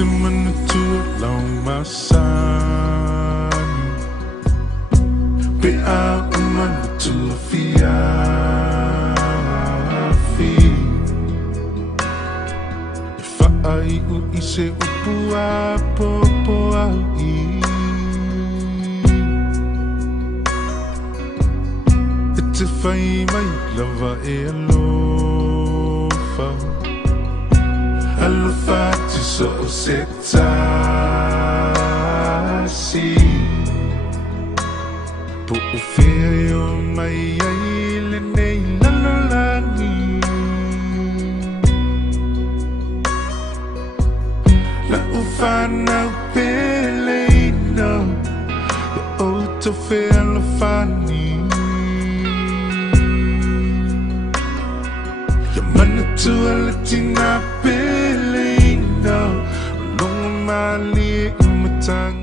Timana to along my side. Be out on my to a fiafi. If I ise upua popo ai. It's a fine my lover alofa. Alofa to so setasi. Po ufeo mai ai nei lalolani. La ufana peleno. The auto feel funny. Yamana to a latina peleno. Long mali umatang.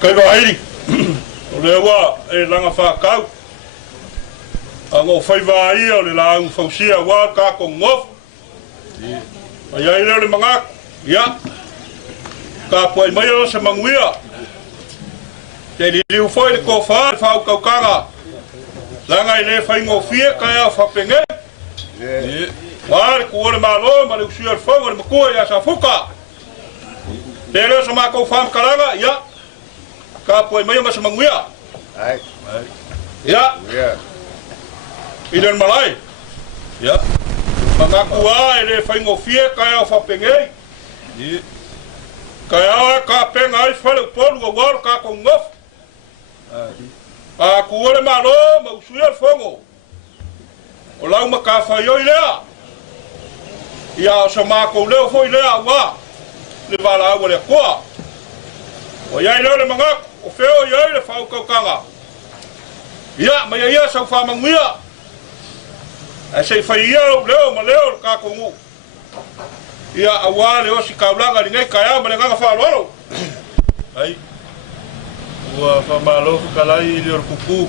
Kai vai le wa e langa fa kau ango fai vai o le la u fausia wa ka ko ngof ai ai le manga ya ka poi mai o se manguia te li u foi ko fa fa ka kanga langa ile fai ngo fie ka ya fa penge wa ko le malo ma le usia fa le ko ya sa fuka te le so ma ko fa kalanga ya ka poi mai mas manguia ai ya idan malai ya mangaku ai le fai ngo fie ka ya fa penge ka ya ka penga ai fa le polu go ka ko ngof a ku le malo ma usuia fongo o lau ma ka fa yo ile ya so ma ko le fo ile wa le vala o le ko o ya ile mangaku o feo ia le fau kaukanga ia ma ia sa fa manguia a sei fa ia leo ma leo ka ko ngu ia awa le o si kaulanga ni ngai kaya ma nga fa lolo ai wa fa malo kalai le kuku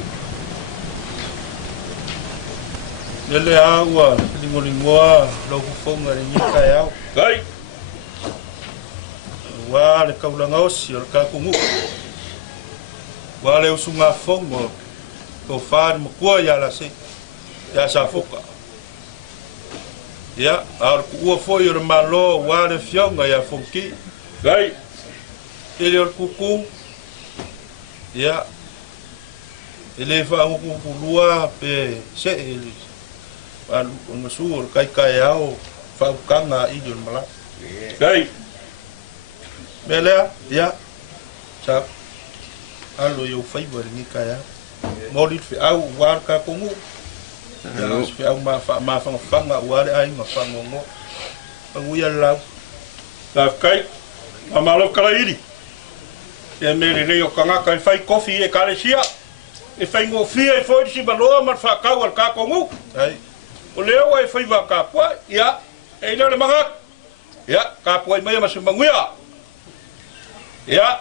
le agua lingolingoa lo kufonga ni kaya ai wa le kaulanga o si ka ko ngu wale usunga fongo ko fan mo ko ya la se ya sa foka ya ar ku foi o malo wale fionga ya fonki gai ele o kuku ia ele fa o kuku lua pe se ele al no su kai kai ao fa kanga i jun mala kai bele ia sa alo yo favor ni kai morit fi au war ka kongu fi au ma fa wale ai ma fa ngo ngu ya la kai amalo kalairi e mere le o kanga kai fai coffee e kalesia e fai ngo fia e foi si baloa ma fa ka wal ka kongu ai o leo e fai va ka pua ia e le manga ia ka pua mai ma se manguia ia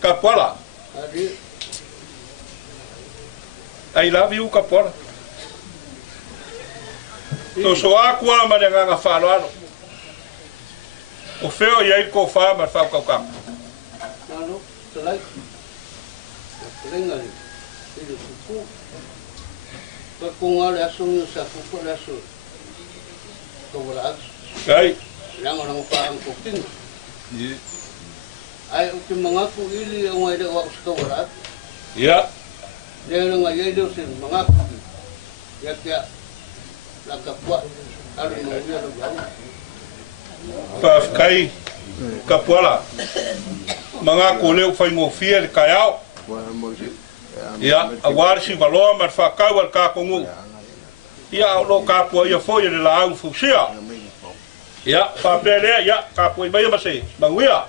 ka pula I love you kapora. To so aqua ma nga falo. O feo ia ko fa ma fa ka ka. Ano, salai. Lenga ni. Ele ku. Pa kung ala aso no sa ku la so. To wala. Kai. Lang orang fa ang kuting. Ye. Ai o te mga ku ili ang ai da wa sa wala. Ya. Dia nga ye do sin mga ku. Ya kya. La ka pa. Ala no dia do ba. Pa kai kapuala mga kuleu fai ngo fiel kaiao ia awar si valoa mar fa kawal ka kongu ia lo ka po ia foi le la au fusia ia pa pele ia ka po mai ma se banguia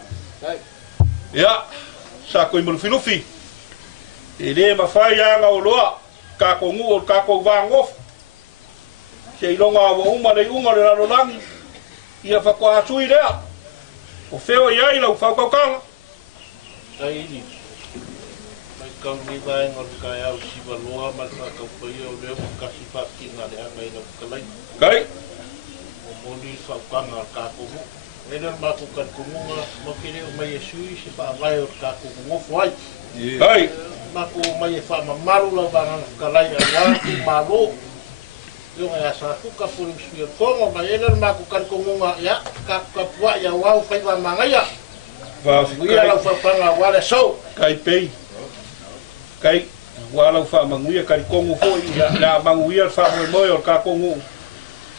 ia sa ko imul filufi ile ma fai ya nga loa ka kongu o ka ko vangof se ilonga wa uma le lo langi ia fa ko asui rea o feo ia ila u fa ko kanga ai ni mai kau ni vai ngor kai au si valua ma ka ko ia o le ka si fa ki na le mai no kalai kai o moni fa kanga ka ko ele ma ko kan ko mo kile o mai sui si fa vai o ka ko mo foi kai ma ko mai fa ma maru la va kalai a ki malo yo nga sa fuka por sui como ma ele ma ko kan ko nga ya ka pua ya wa fa va mangaya va ia la fa panga wala so kai pei kai wala fa manguia kai kongu foi la manguia fa mo o ka kongu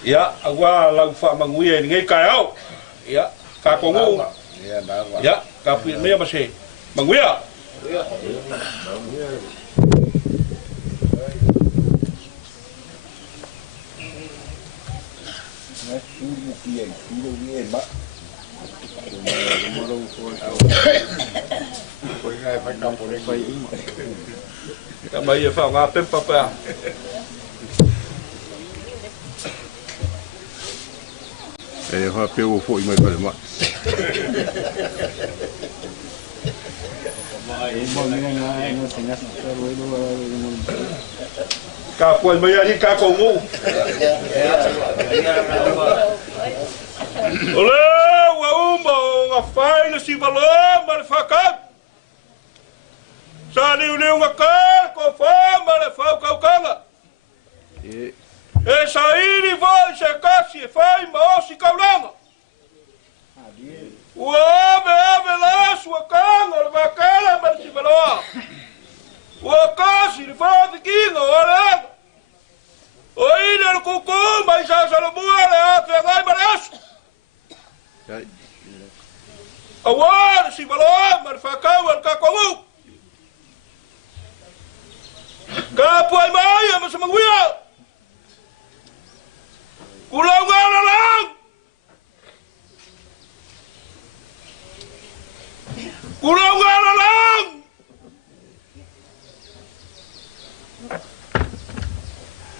ia agua la fa manguia ni kai au ia ka kongu ia ka pi me ma se manguia Kamay fa nga pempa pa. E ha pe o foi mai vale ma. Ka poi mai ali ka kongu. Ole, wa umba nga fai na si balom mal fakat. Sa ni nga ka ko fa mal fa ka kanga. E sa ini vai se kasi fai ma si ka langa. Wa be la su kanga va kala mal si balom. Wa kasi fa de kinga ora. O ina ko mai sa lo buara te vai maras. Awar si balom mar fa kawal ka kongu. Ka puai mai ma sa manguia. Kulau ngala lang. Kulau ngala lang.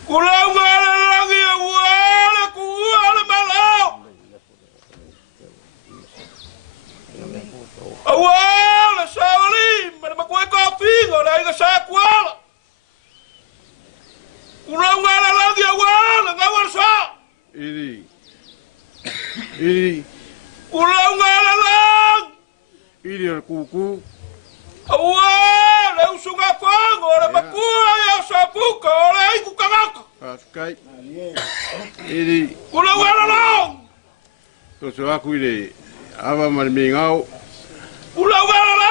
Kulau ngala lang ya wala kuala malau. Awala sawali mana makuai kopi ngolai ka sakwala. Kulau ngala lang ya wala ngawal sa. Ini Kulau ngala lang. ini al kuku. Awala usunga fango ora makuai ya sapuka ora iku kangaka. Askai. Ini Kulau ngala lang. to so aku ile Ava mari mi ngau. Ula wala.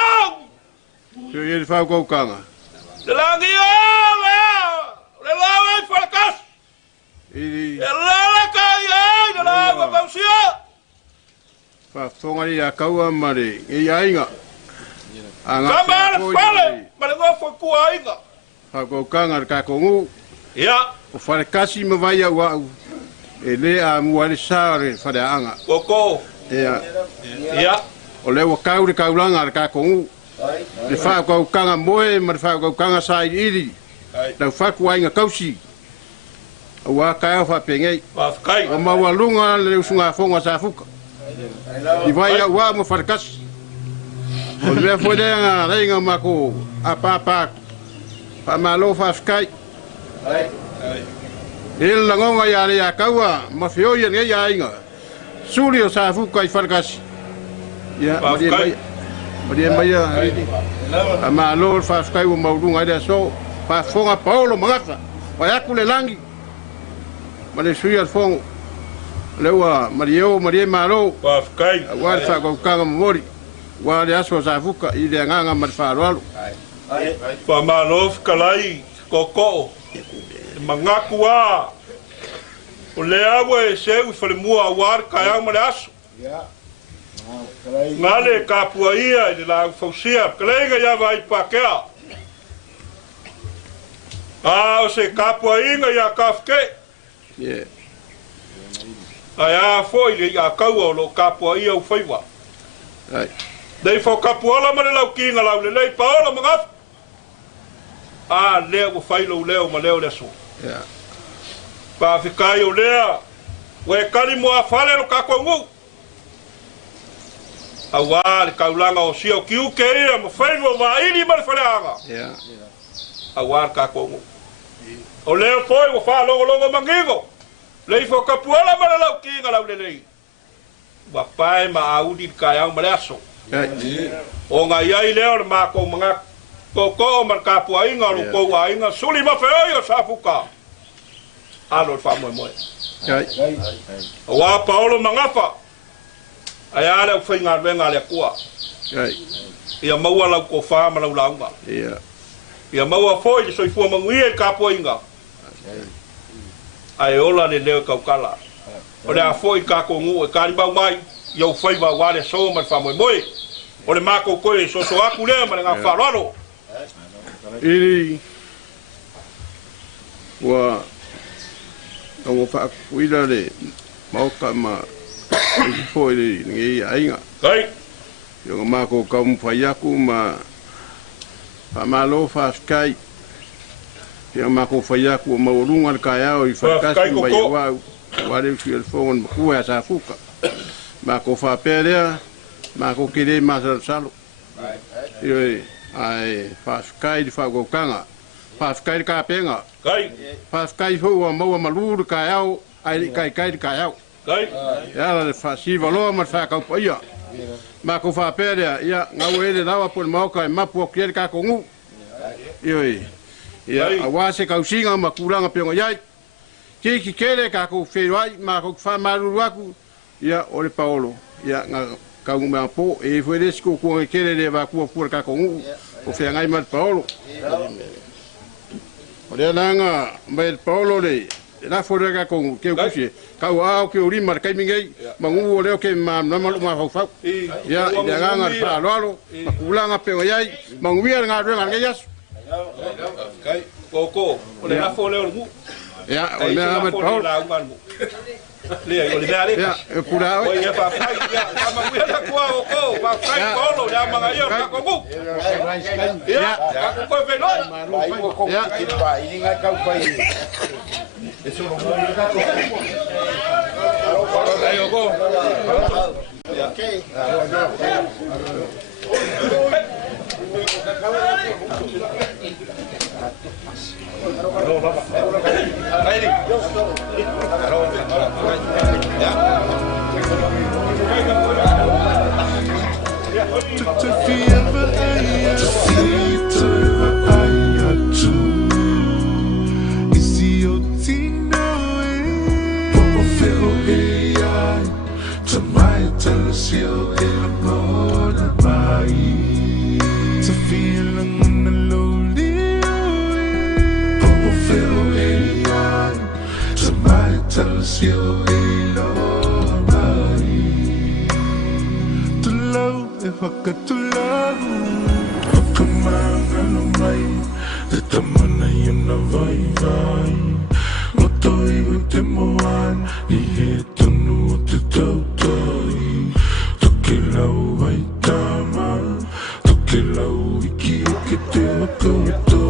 Tio ye fa ko kanga. Le langi le lawa falkas. Ili La kai la wa pausia. fa fonga ya kaua mari e ainga. Anga Kamar fale, mare ngo fo kuainga. fa ko kanga ka ko ngu. Ya, O fa kasi me vai a wa. E le a muare sare fa da anga. koko. Ya. Ya, O le wa kaure kaulanga ka ko ngu. Le fa ko kanga moe mar fa ko kanga sai ili. Da fa ko ainga kausi. Wa ka fa pengei. wa kai. O mawalunga le usunga fonga Safuka. I vai a wa mo farkas. O le foi nga renga mako apa pa malo fa skai. El langonga ya le akawa ma fio ye nge ya inga. Sulio Safuka I farkas. Ya madia mai ama lo fa skai o mawlunga dia so pa fonga Paulo mangata. Wa yakule langi. Male suia fongo. Lewa Maria Malo. Wa kai. Wa fa ko kanga mori. Wa le aso Safuka I le nganga mar fa lo. Wa malof kalai koko. Mangakua. O le awe se u fale mua war kaya mare aso. Ngale kapuaia I la fausia. Kalenga ya vai pakea. O se kapuainga ya kafke. Yeah. Ai foi le a kaua lo kapua ia u faiwa. Ai. Dei fo kapuala ma le lau kinga lau le lei paola mga. Le o failo leo ma leo le so. Yeah. Pa fikai o lea. We kari mo a fale lo kako ngu. Le kaulanga o sia o kiu ke ia ma failo ma ili ma le faleanga. Yeah. Le kako ngu. O leo foi o fa longo mangigo. Lei fo kapuala ma le lau kinga lau le lei. Wa pai ma audi kaya ma le aso. Ai. O nga iai leo le mako mga koko ma kapua inga lo ko wa inga suli ma feo Safuka. Alo fa mo mo. Ai. Wa Paulo mangafa. Ai ala fa inga venga le kua. Ai. Ia maua la ko fa ma la ulanga. Yeah. Ia maua foi so fu ma ngui kapua inga. Ai ola le leo kaukala. O le a foi ka ko ngu e kari ba mai. Yo foi ba wa le so ma fa mo mo. O le mako ko so aku le ma nga fa rolo. Ili wa o fa cuida de mauka ma foi de ngi ainga. Kai. Yo ma ko kam fayaku ma pa malo fa skai. Yo ma ko fayaku ma urunga ka ya o fa kasi ba wa le fiel fon ku ya Safuka. Ma ko fa pelea ma ko kire ma salo. Yo ai fa skai di fa go kanga. Fa skai ka penga. Kai. Fa skai ho wa mo ma lu ka ya ai kai ka ya. Kai. Ya le fa si valo ma fa ka pa ya. Ma ko fa pelea ya ngau ele dawa por ma ka ma po kier ka ko ngu. Yo ya awase ka usinga ma kulanga penga yai. Ki kere ka ko ferai ma ko fa maru aku ya ole Paolo ya nga ka uma po e foi desco ko kere le va ku por ka ko o fe ngai ma Paolo ole nanga mai Paolo le la fora ka ko ke ku ka wa ke uri mar kai mingai ma ngu ole ke ma na ma fa ya ya nga fa lo ma kulanga pe yai ma ngu ya nga renga nga yas Kai. Koko. Ole la fo le ngu. ya ole nga Paolo Le o le dale. ya e pura O ia pa fai ya kama kuia ya kua o ko pa fai kolo ya manga yo ka ko ngu. Ya ka ko ko ve no. ya Ai o ko. To my mai tala sio e la mola mai to feel on the lonely popo feo e ai to mai tala sio e la mai to love if I got to love Kamanga no mai the tamana yuna vai vai Motoi o te moan Ni he tonu o te tautoi Toke lau vai tama Toke lau iki o ke te makautoi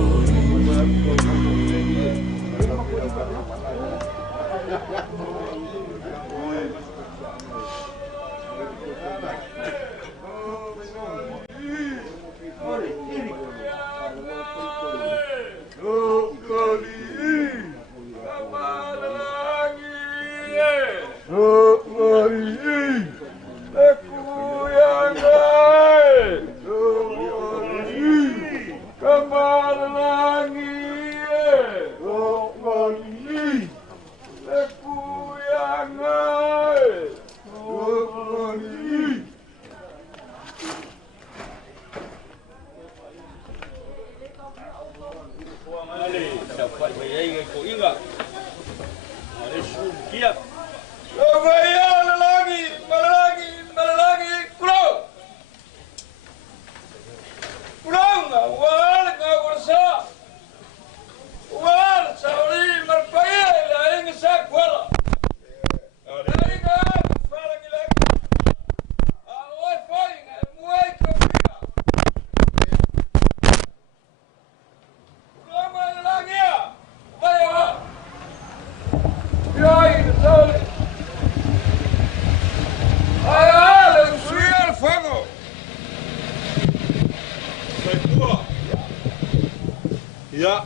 Ya,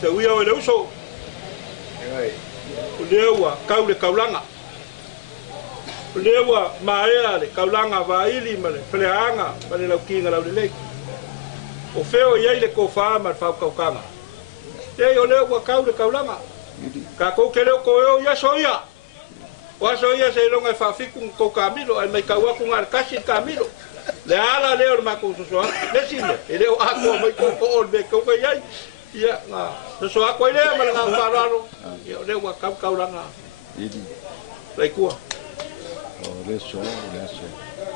te uia o le uso. Lewa, kau le kaulanga. Lewa, maea le kaulanga vaili ma le whaleanga ma le laukinga lau le lei. O feo iai le kofaa ma le whaukaukanga. Te o lewa kau le kaulanga. Ka kou ke leo koeo ia soia. Wa soia se longa e whawhiku kou kamilo, ai mai kauaku ngā le kasi kamilo. Le ala leo le mako sosoa, le sine, e leo ako mai ko o me ko iai. Ia nga, sosoa ko ile ma nga fararo. Ia leo wa kau langa. Idi. Lai kua. O le so, le so.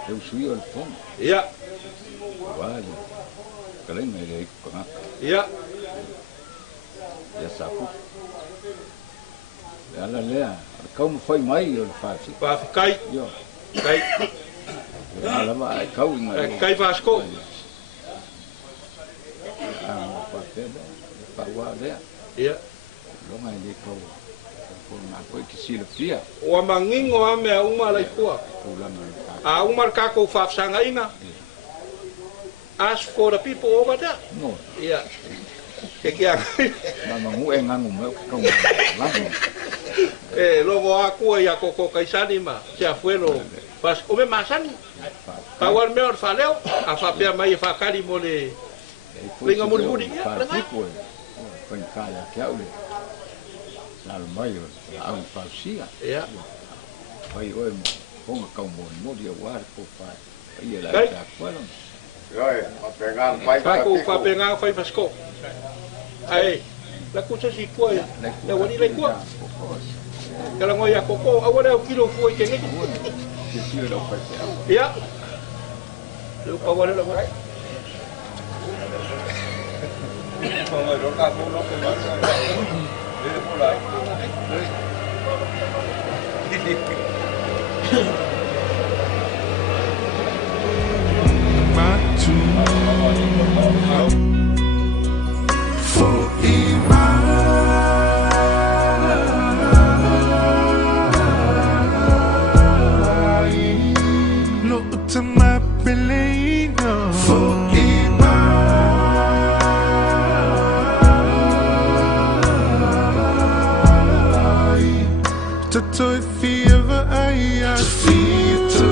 Eu sui o fom. Ia. Vale. Kalai mai le ko nga. Ia. Ia sapu. Le ala lea, kau mo foi mai o fasi. Pa kai. Yo. Kai. Ala ma kau nga. Kai Vasco. Ah, pa tele. Pa wa le. Ia. Lo mai le ko. Ko na ko ki sila fia. O mangingo ame a uma lai kua. A uma ka ko fafsanga inga. Ask for the people over there. No. Ia. Ke kia. Mama mu e ngangu mo ko lango. Logo aku ia koko kaisani ma. Sia fuero. Pas o me masani. Pa wan me or faleo, a fa pe mai fa kali mo le. Linga mo budi ia. Pa tipo. Ko en kala ke au. Al maio, a un falsia. Ia. Ai oi, ponga kau mo dia war ko pa. Ia la Kai. ta kwala. Rồi, mà phải ngang bay Fa ko fa pe nga fa Vasco. Ai. La kusa si poi. La wani le kua. Kala ngo ia koko, awale o kilo foi ke ngi. Que si lo fa. Ia. Lu pa wale la wai. My tomb for Iman. Look to my Pelega for Iman. To toy fever I to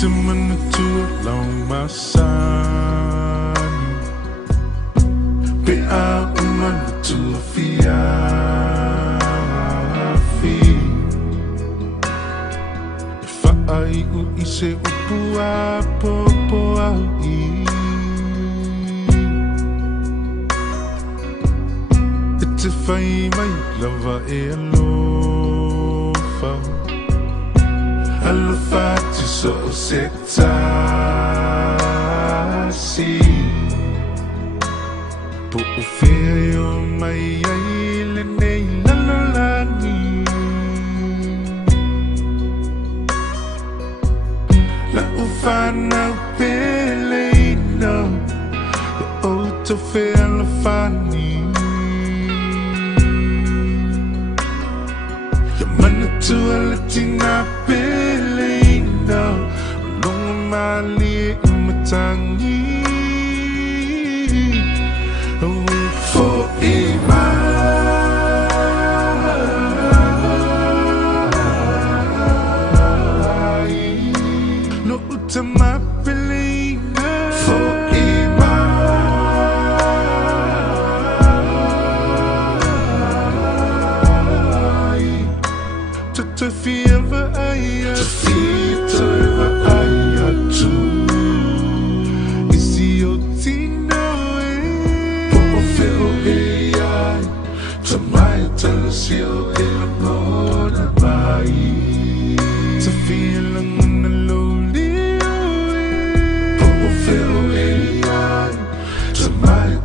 te mana tua lau masani pe a umana tua fiafi ai u i se upua popo au i e te whai mai lava e alofa te so o se tasi po o whea o mai ai le nei lalolani la ufana peleino ya auto fea la fani ya mana tua latina peleino longa mali umatangi for ima Tama Pelega for Ima to fieva aya tu isi o tino po feo ai tamai talasio e amona mai to feel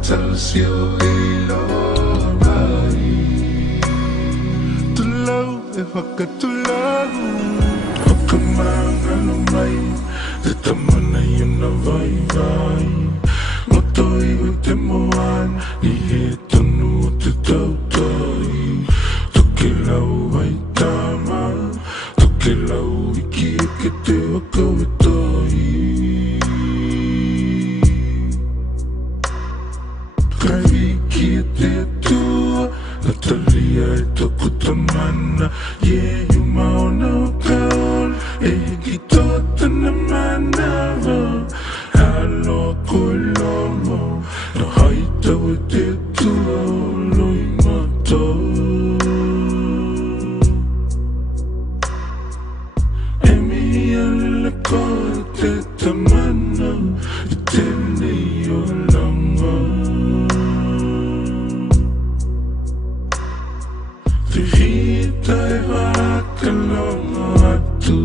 Talasio e lorai Tulau e whaka tulau Whakamanga no mai Te tamana i una vai vai Motoi o te moan Ni he tonu o te tautoi Toke lau ai tama Toke lau iki e ke te wakau e toi Natalia e toku tamana Yeah, you maona o kaol E ki tota na manava Halo koe lomo Na haita o te tua o loi mato E mihi alele koe te tamana I tenei o langa Hita e wakalonga atu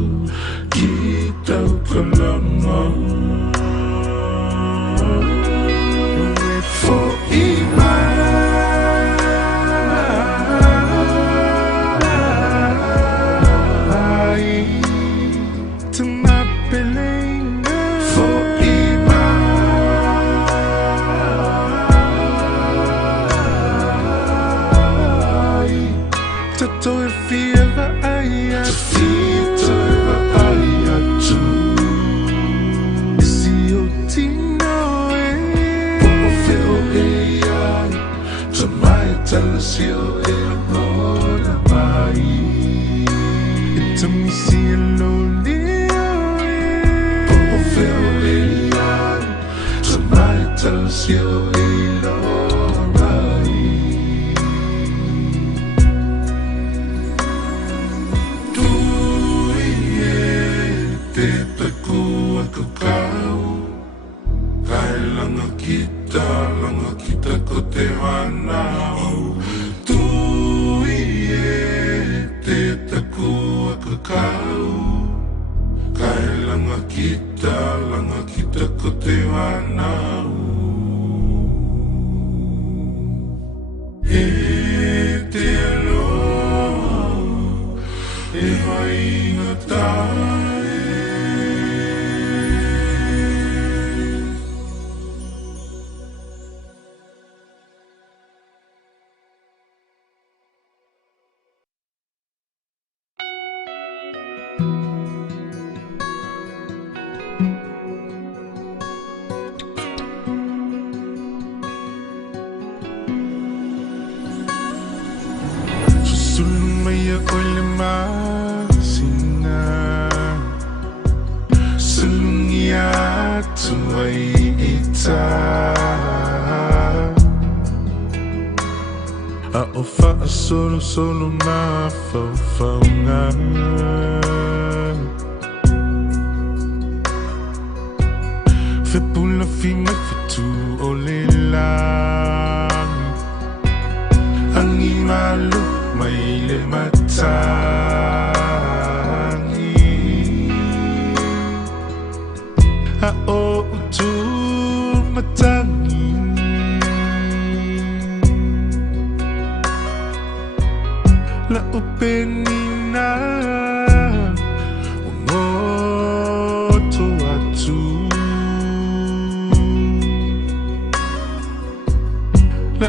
Kita ukalonga For ima Tama Pelega For ima Tato e fieva aia tu Isi o tino e Popo feo e ai Tamai talasio e amona mai E tamisi e lolio e Popo feo e ai Tamai talasio e lorai Langa kita ko te wanau Tui e te takua kakau Kai langa kita ko te wanau E te aloha E hainga tae atu ai ita a o fa solo na faunga fe pula finga fitu o le lang angi malu mai le matangi a o utu matangi la openina o moto atu la